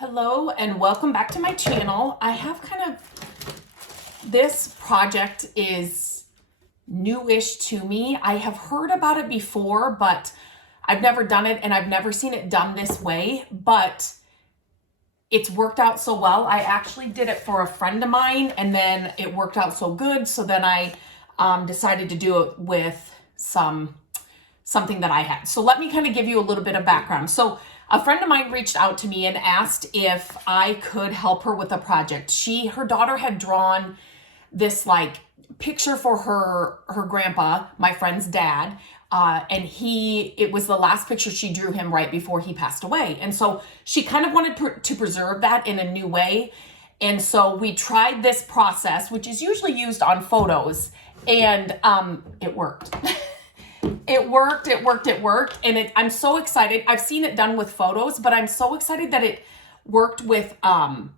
Hello and welcome back to my channel. I have this project is newish to me. I have heard about it before, but I've never done it and I've never seen it done this way, but it's worked out so well. I actually did it for a friend of mine and then it worked out so good. So then I decided to do it with something that I had. So let me kind of give you a little bit of background. So a friend of mine reached out to me and asked if I could help her with a project. Her daughter had drawn this like picture for her grandpa, my friend's dad, and it was the last picture she drew him right before he passed away. And so she kind of wanted to preserve that in a new way. And so we tried this process, which is usually used on photos, and it worked. It worked. And I'm so excited. I've seen it done with photos, but I'm so excited that it worked with kind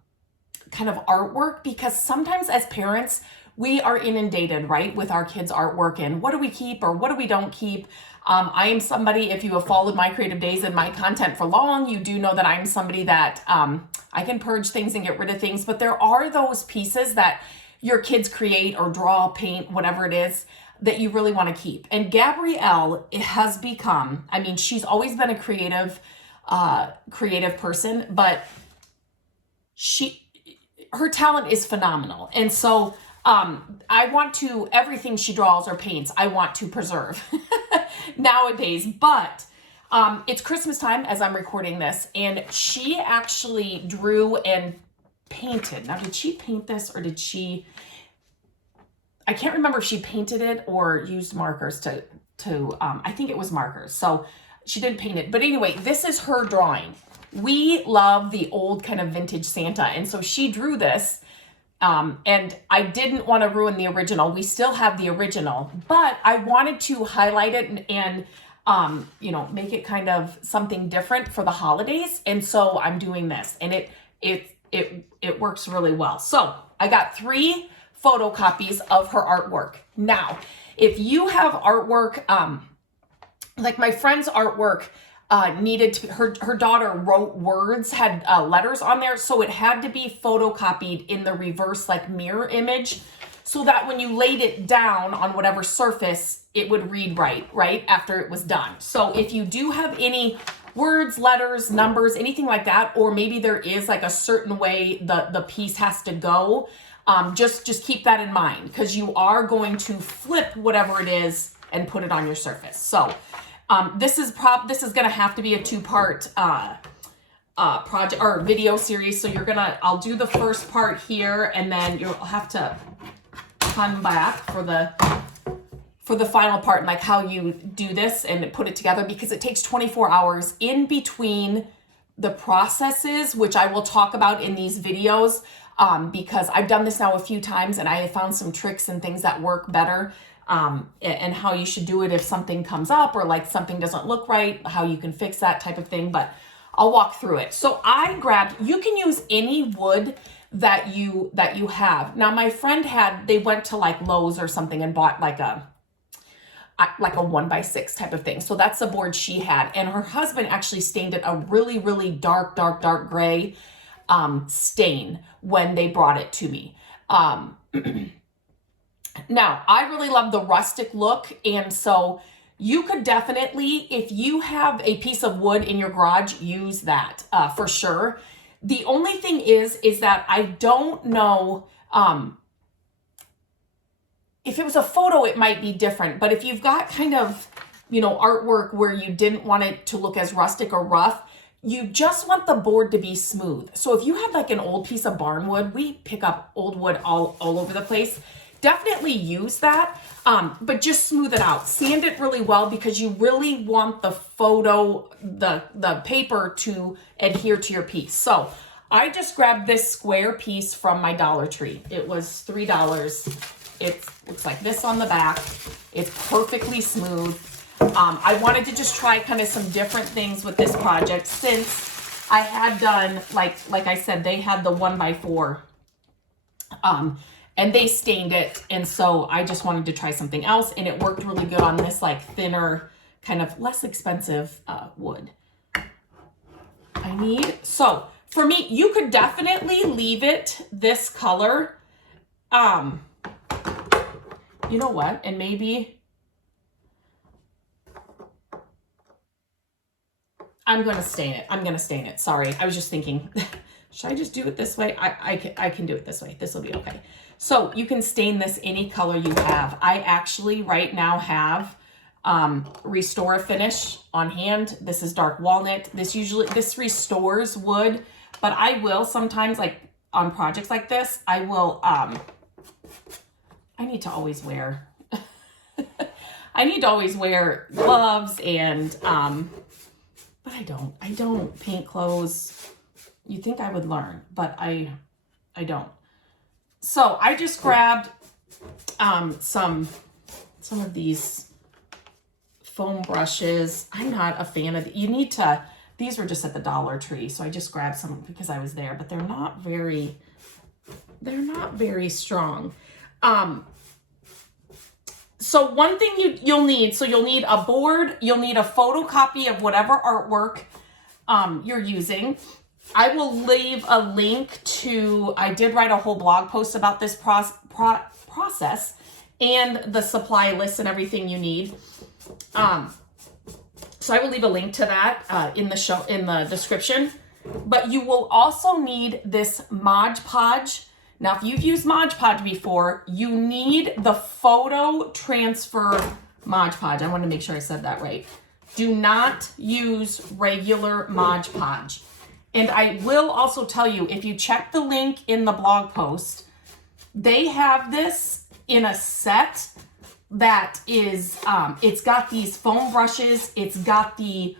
of artwork, because sometimes as parents, we are inundated, right, with our kids' artwork and what do we keep or what do we don't keep. I am somebody, if you have followed my creative days and my content for long, you do know that I'm somebody that I can purge things and get rid of things, but there are those pieces that your kids create or draw, paint, whatever it is, that you really want to keep. And Gabrielle has become, I mean, she's always been a creative person, but her talent is phenomenal. And so I want to, everything she draws or paints, I want to preserve nowadays. But it's Christmas time as I'm recording this, and she actually drew and painted. Now, did she paint this or did she... I can't remember if she painted it or used markers to I think it was markers. So she didn't paint it. But anyway, this is her drawing. We love the old kind of vintage Santa. And so she drew this. And I didn't want to ruin the original. We still have the original, but I wanted to highlight it and make it kind of something different for the holidays. And so I'm doing this, and it works really well. So I got 3 photocopies of her artwork. Now, if you have artwork, like my friend's artwork her daughter wrote words, had letters on there, so it had to be photocopied in the reverse, like mirror image, so that when you laid it down on whatever surface, it would read right after it was done. So if you do have any words, letters, numbers, anything like that, or maybe there is like a certain way the piece has to go, just keep that in mind, because you are going to flip whatever it is and put it on your surface. So this is going to have to be a 2-part project or video series. So I'll do the first part here, and then you'll have to come back for the final part, and like how you do this and put it together, because it takes 24 hours in between the processes, which I will talk about in these videos. Because I've done this now a few times and I have found some tricks and things that work better, and how you should do it if something comes up or like something doesn't look right, how you can fix that type of thing, but I'll walk through it. So you can use any wood that you have. Now my friend they went to like Lowe's or something and bought like a 1x6 type of thing. So that's the board she had. And her husband actually stained it a really, really dark gray stain when they brought it to me. Now, I really love the rustic look, and so you could definitely, if you have a piece of wood in your garage, use that for sure. The only thing is that I don't know, if it was a photo, it might be different, but if you've got kind of, artwork where you didn't want it to look as rustic or rough, you just want the board to be smooth. So if you had like an old piece of barn wood, we pick up old wood all over the place. Definitely use that, but just smooth it out. Sand it really well, because you really want the the paper to adhere to your piece. So I just grabbed this square piece from my Dollar Tree. It was $3. It looks like this on the back. It's perfectly smooth. I wanted to just try kind of some different things with this project, since I had done, like I said, they had the 1x4, and they stained it. And so I just wanted to try something else, and it worked really good on this like thinner, kind of less expensive wood. So For me, you could definitely leave it this color. You know what? And maybe I'm going to stain it. I'm going to stain it. Sorry. I was just thinking, should I just do it this way? I can do it this way. This will be okay. So you can stain this any color you have. I actually right now have Restore Finish on hand. This is dark walnut. This restores wood, but I will sometimes, like on projects like this, I will, I need to always wear, I need to always wear gloves and, but I don't paint clothes. You think I would learn, but I don't. So I just grabbed, some of these foam brushes. I'm not a fan of, these were just at the Dollar Tree. So I just grabbed some because I was there, but they're not very strong. So one thing you'll need a board, you'll need a photocopy of whatever artwork you're using. I will leave a link to, I did write a whole blog post about this process and the supply list and everything you need. So I will leave a link to that in the description. But you will also need this Mod Podge. Now, if you've used Mod Podge before, you need the photo transfer Mod Podge. I want to make sure I said that right. Do not use regular Mod Podge. And I will also tell you, if you check the link in the blog post, they have this in a set that is, it's got these foam brushes. It's got the,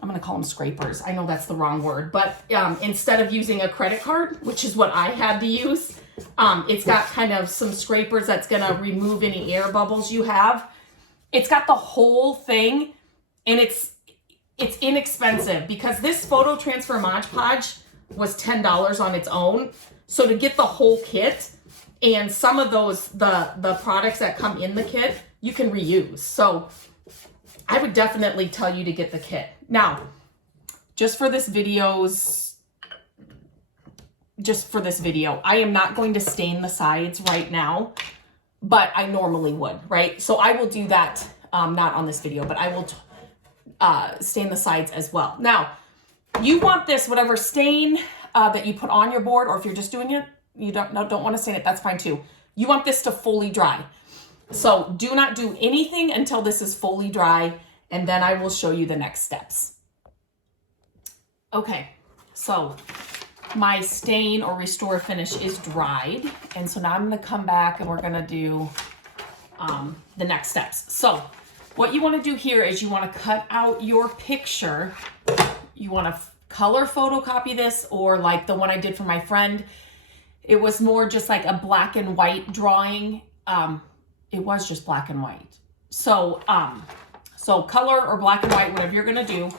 I'm going to call them scrapers. I know that's the wrong word, but instead of using a credit card, which is what I had to use, it's got kind of some scrapers that's going to remove any air bubbles you have. It's got the whole thing, and it's inexpensive because this photo transfer Mod Podge was $10 on its own. So to get the whole kit and some of those, the products that come in the kit, you can reuse. So I would definitely tell you to get the kit. Now, just for this video, I am not going to stain the sides right now, but I normally would, right? So I will do that, not on this video, but I will stain the sides as well. Now, you want this, whatever stain that you put on your board, or if you're just doing it, you don't want to stain it, that's fine too. You want this to fully dry. So do not do anything until this is fully dry, and then I will show you the next steps. Okay, so my stain or restore finish is dried, and so now I'm going to come back and we're going to do the next steps. So what you want to do here is you want to cut out your picture. You want to color photocopy this, or like the one I did for my friend. It was more just like a black and white drawing. It was just black and white. So, so color or black and white, whatever you're going to do.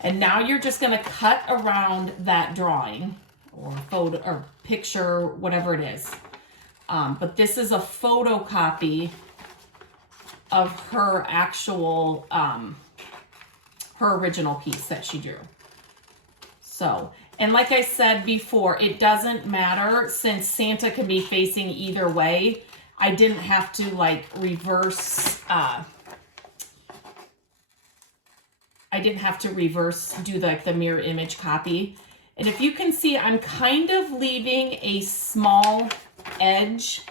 And now you're just going to cut around that drawing or photo or picture, whatever it is. But this is a photocopy of her actual, her original piece that she drew. So, and like I said before, it doesn't matter since Santa can be facing either way. I didn't have to like reverse, do like the mirror image copy. And if you can see, I'm kind of leaving a small edge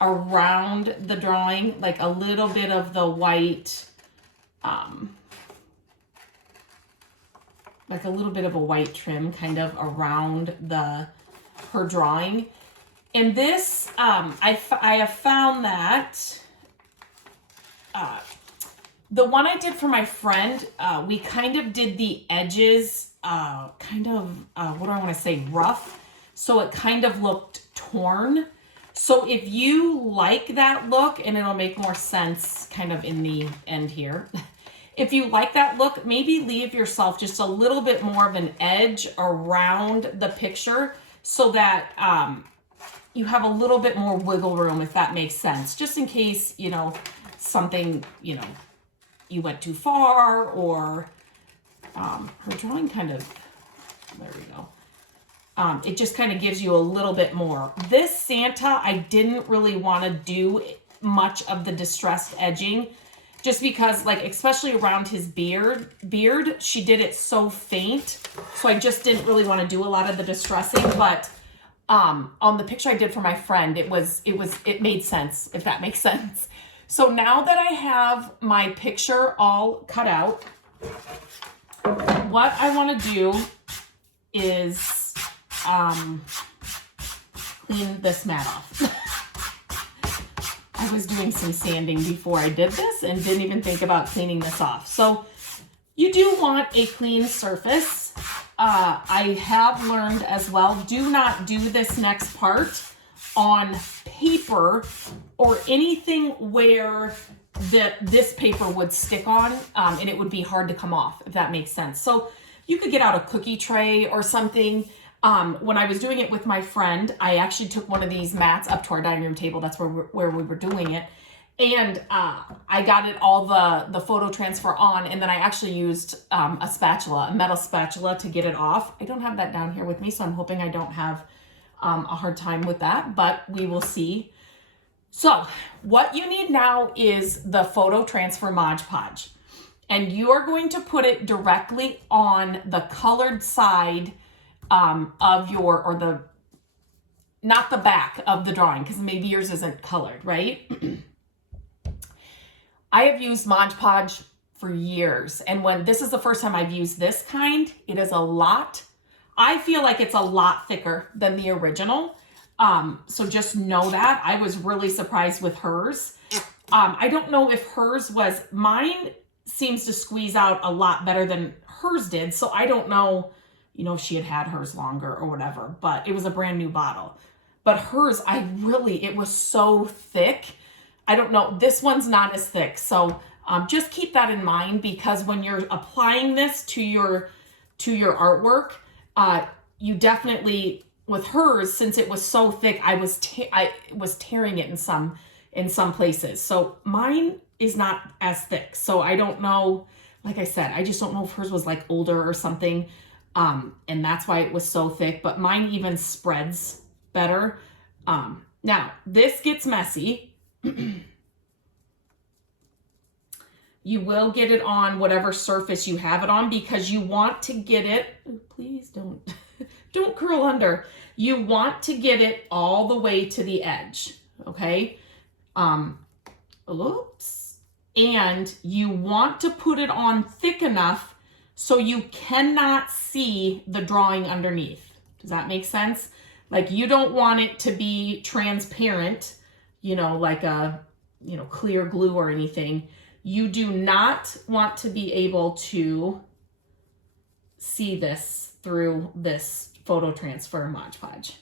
around the drawing, like a little bit of the white, like a little bit of a white trim kind of around her drawing. And this, I have found that the one I did for my friend, we kind of did the edges kind of, what do I want to say, rough. So it kind of looked torn. So if you like that look, and it'll make more sense kind of in the end here. If you like that look, maybe leave yourself just a little bit more of an edge around the picture so that you have a little bit more wiggle room, if that makes sense. Just in case, you know, something, you know, you went too far, or her drawing kind of There we go. It just kind of gives you a little bit more. This Santa, I didn't really want to do much of the distressed edging just because, like, especially around his beard, she did it so faint. So I just didn't really want to do a lot of the distressing, but on the picture I did for my friend, it made sense, if that makes sense. So now that I have my picture all cut out, what I want to do is clean this mat off. I was doing some sanding before I did this and didn't even think about cleaning this off. So you do want a clean surface. I have learned as well, do not do this next part on paper or anything where this paper would stick on and it would be hard to come off, if that makes sense. So you could get out a cookie tray or something. When I was doing it with my friend, I actually took one of these mats up to our dining room table. That's where we were doing it. And I got it all the photo transfer on, and then I actually used a metal spatula to get it off. I don't have that down here with me, so I'm hoping I don't have a hard time with that, but we will see. So what you need now is the photo transfer Mod Podge, and you are going to put it directly on the colored side of your, or the, not the back of the drawing, because maybe yours isn't colored, right? I have used Mod Podge for years, and when this is the first time I've used this kind, it is I feel like it's a lot thicker than the original. So just know that. I was really surprised with hers. I don't know if mine seems to squeeze out a lot better than hers did, so I don't know, if she had hers longer or whatever, but it was a brand new bottle. But hers, it was so thick. I don't know, this one's not as thick. So just keep that in mind, because when you're applying this to your artwork, you definitely, with hers, since it was so thick, I was tearing it in some places. So mine is not as thick. So I don't know, like I said, I just don't know if hers was like older or something. And that's why it was so thick, but mine even spreads better. Now this gets messy. You will get it on whatever surface you have it on, because you want to get it, please don't curl under. You want to get it all the way to the edge. Okay. Oops. And you want to put it on thick enough so you cannot see the drawing underneath. Does that make sense? Like, you don't want it to be transparent, like a, clear glue or anything. You do not want to be able to see this through this photo transfer Mod Podge.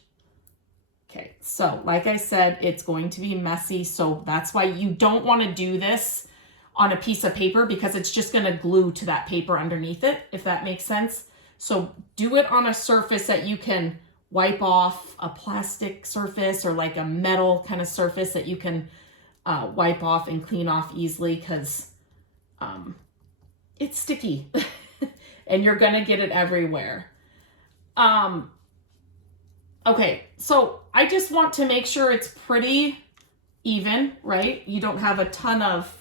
Okay, so like I said, it's going to be messy. So that's why you don't want to do this on a piece of paper, because it's just going to glue to that paper underneath it, if that makes sense. So do it on a surface that you can wipe off, a plastic surface or like a metal kind of surface that you can wipe off and clean off easily, because it's sticky and you're going to get it everywhere. Okay, so I just want to make sure it's pretty even, right? You don't have a ton of,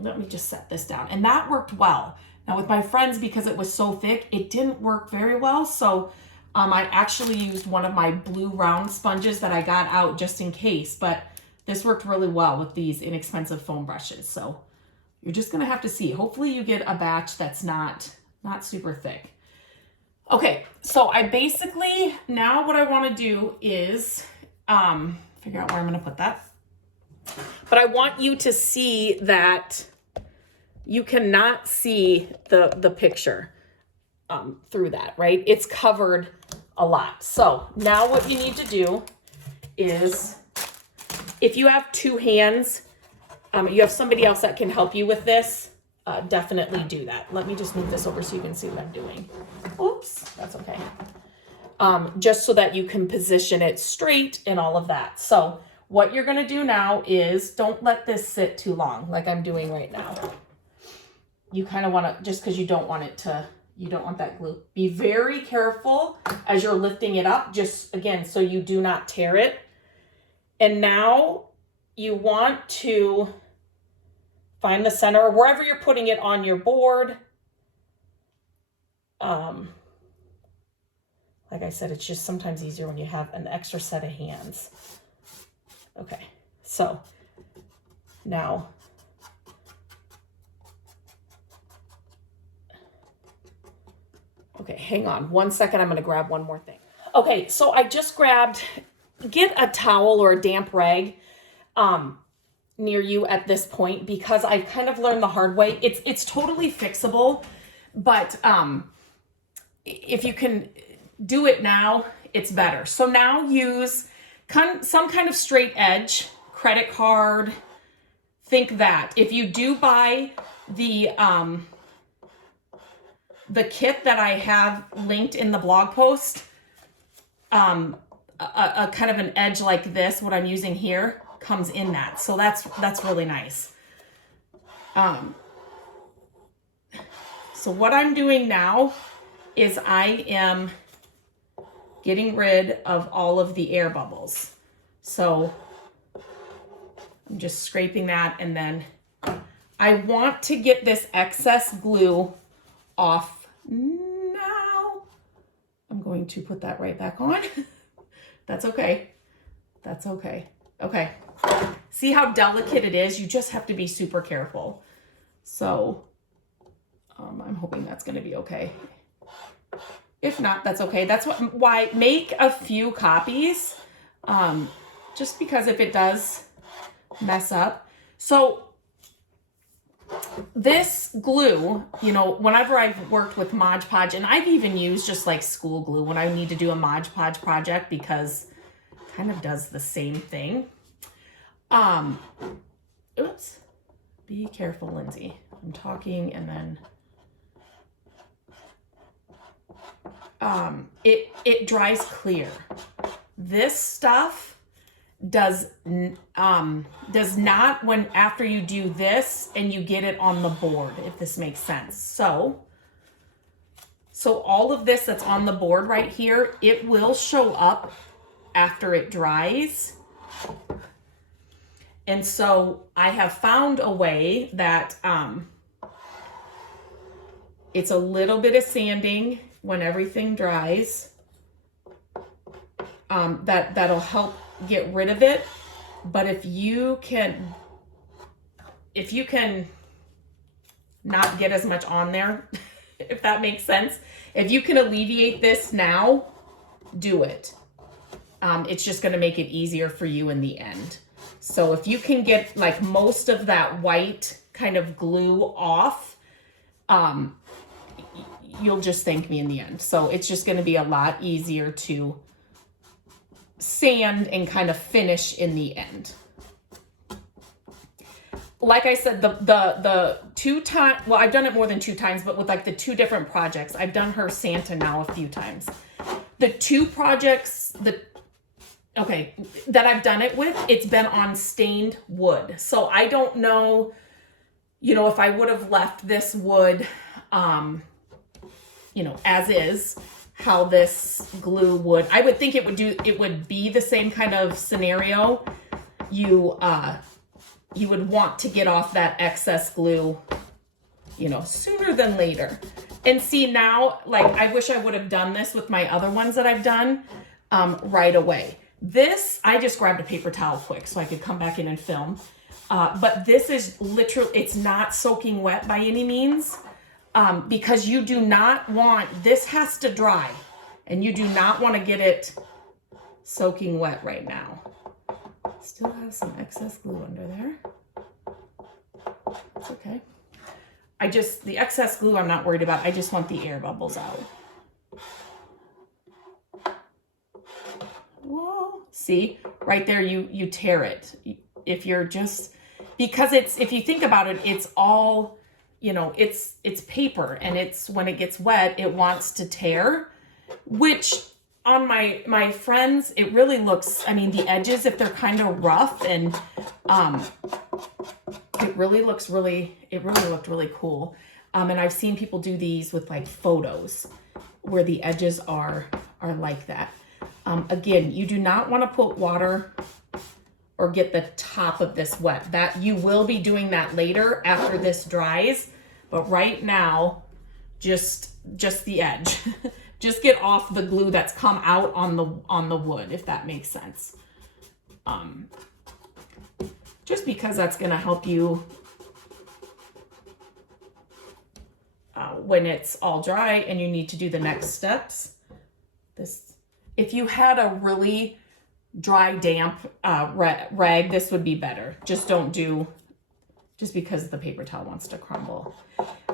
let me just set this down. And that worked well. Now with my friends, because it was so thick, it didn't work very well. So I actually used one of my blue round sponges that I got out just in case, but this worked really well with these inexpensive foam brushes. So you're just gonna have to see. Hopefully you get a batch that's not super thick. Okay, so I basically, now what I wanna do is figure out where I'm gonna put that. But I want you to see that you cannot see the picture through that, right? It's covered a lot. So now what you need to do is, if you have two hands, you have somebody else that can help you with this, definitely do that. Let me just move this over so you can see what I'm doing. Oops, that's okay. Just so that you can position it straight and all of that. So what you're gonna do now is, don't let this sit too long like I'm doing right now. You kind of want to, just because you don't want it You don't want that glue. Be very careful as you're lifting it up, just again, so you do not tear it. And now you want to find the center, wherever you're putting it on your board. Like I said, it's just sometimes easier when you have an extra set of hands. Okay, so now okay, hang on 1 second. I'm going to grab one more thing. Okay, so I just grabbed, get a towel or a damp rag near you at this point, because I kind of learned the hard way. It's totally fixable, but if you can do it now, it's better. So now use some kind of straight edge, credit card, think that. If you do buy the kit that I have linked in the blog post, a kind of an edge like this, what I'm using here, comes in that. So that's really nice. So what I'm doing now is I am getting rid of all of the air bubbles. So I'm just scraping that, and then I want to get this excess glue off now. I'm going to put that right back on. That's okay. That's okay. Okay. See how delicate it is? You just have to be super careful. So I'm hoping that's going to be okay. If not, that's okay. That's why make a few copies, just because if it does mess up. So this glue, you know, whenever I've worked with Mod Podge, and I've even used just like school glue when I need to do a Mod Podge project, because it kind of does the same thing. Oops, be careful, Lindsay. I'm talking and then it dries clear. This stuff does not when after you do this and you get it on the board, if this makes sense. So all of this that's on the board right here, it will show up after it dries. And so I have found a way that it's a little bit of sanding when everything dries, that'll help get rid of it. But if you can not get as much on there, if that makes sense, if you can alleviate this now, do it. It's just going to make it easier for you in the end. So if you can get like most of that white kind of glue off, you'll just thank me in the end. So it's just going to be a lot easier to sand and kind of finish in the end. Like I said, the 2 times, well, I've done it more than 2 times, but with like the 2 different projects, I've done her Santa now a few times. The 2 projects that I've done it with, it's been on stained wood. So I don't know, you know, if I would have left this wood, you know, as is, how this glue would, I would think it would be the same kind of scenario. You would want to get off that excess glue, you know, sooner than later. And see now, like, I wish I would have done this with my other ones that I've done right away. This, I just grabbed a paper towel quick so I could come back in and film. But this is literally, it's not soaking wet by any means, because you do not want, this has to dry, and you do not want to get it soaking wet right now. Still have some excess glue under there. It's okay. The excess glue I'm not worried about. I just want the air bubbles out. Whoa. See, right there, you tear it. If you're just, because if you think about it, it's all, you know, it's paper, and it's, when it gets wet, it wants to tear, which on my friends, it really looks, I mean, the edges, if they're kind of rough, and it really looked really cool. And I've seen people do these with like photos where the edges are like that. Again, you do not want to put water or get the top of this wet. That you will be doing that later after this dries, but right now, just the edge. Just get off the glue that's come out on the wood, if that makes sense. Just because that's gonna help you when it's all dry and you need to do the next steps. If you had a really dry, damp rag, this would be better. Just don't do, just because the paper towel wants to crumble.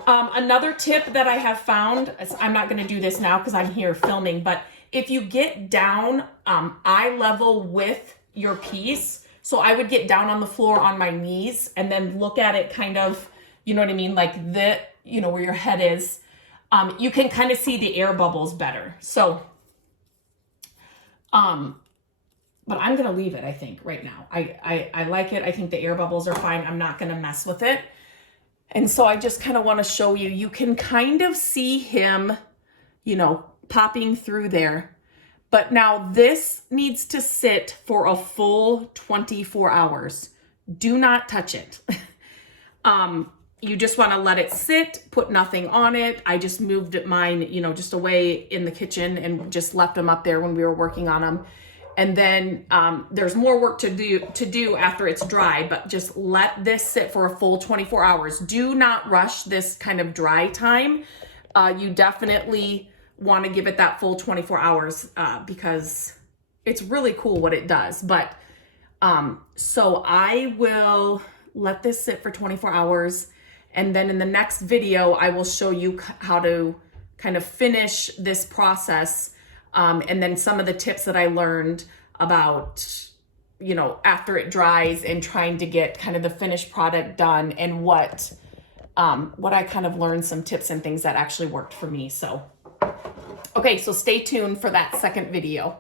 Another tip that I have found, I'm not gonna do this now because I'm here filming, but if you get down eye level with your piece, so I would get down on the floor on my knees and then look at it kind of, you know what I mean? Like the, you know, where your head is, you can kind of see the air bubbles better. So, but I'm going to leave it, I think, right now. I like it. I think the air bubbles are fine. I'm not going to mess with it. And so I just kind of want to show you, you can kind of see him, you know, popping through there. But now this needs to sit for a full 24 hours. Do not touch it. You just want to let it sit, put nothing on it. I just moved mine, you know, just away in the kitchen and just left them up there when we were working on them. And then there's more work to do after it's dry, but just let this sit for a full 24 hours. Do not rush this kind of dry time. You definitely want to give it that full 24 hours because it's really cool what it does. But so I will let this sit for 24 hours. And then in the next video, I will show you how to kind of finish this process. And then some of the tips that I learned about, you know, after it dries and trying to get kind of the finished product done and what I kind of learned, some tips and things that actually worked for me. So, okay, so stay tuned for that second video.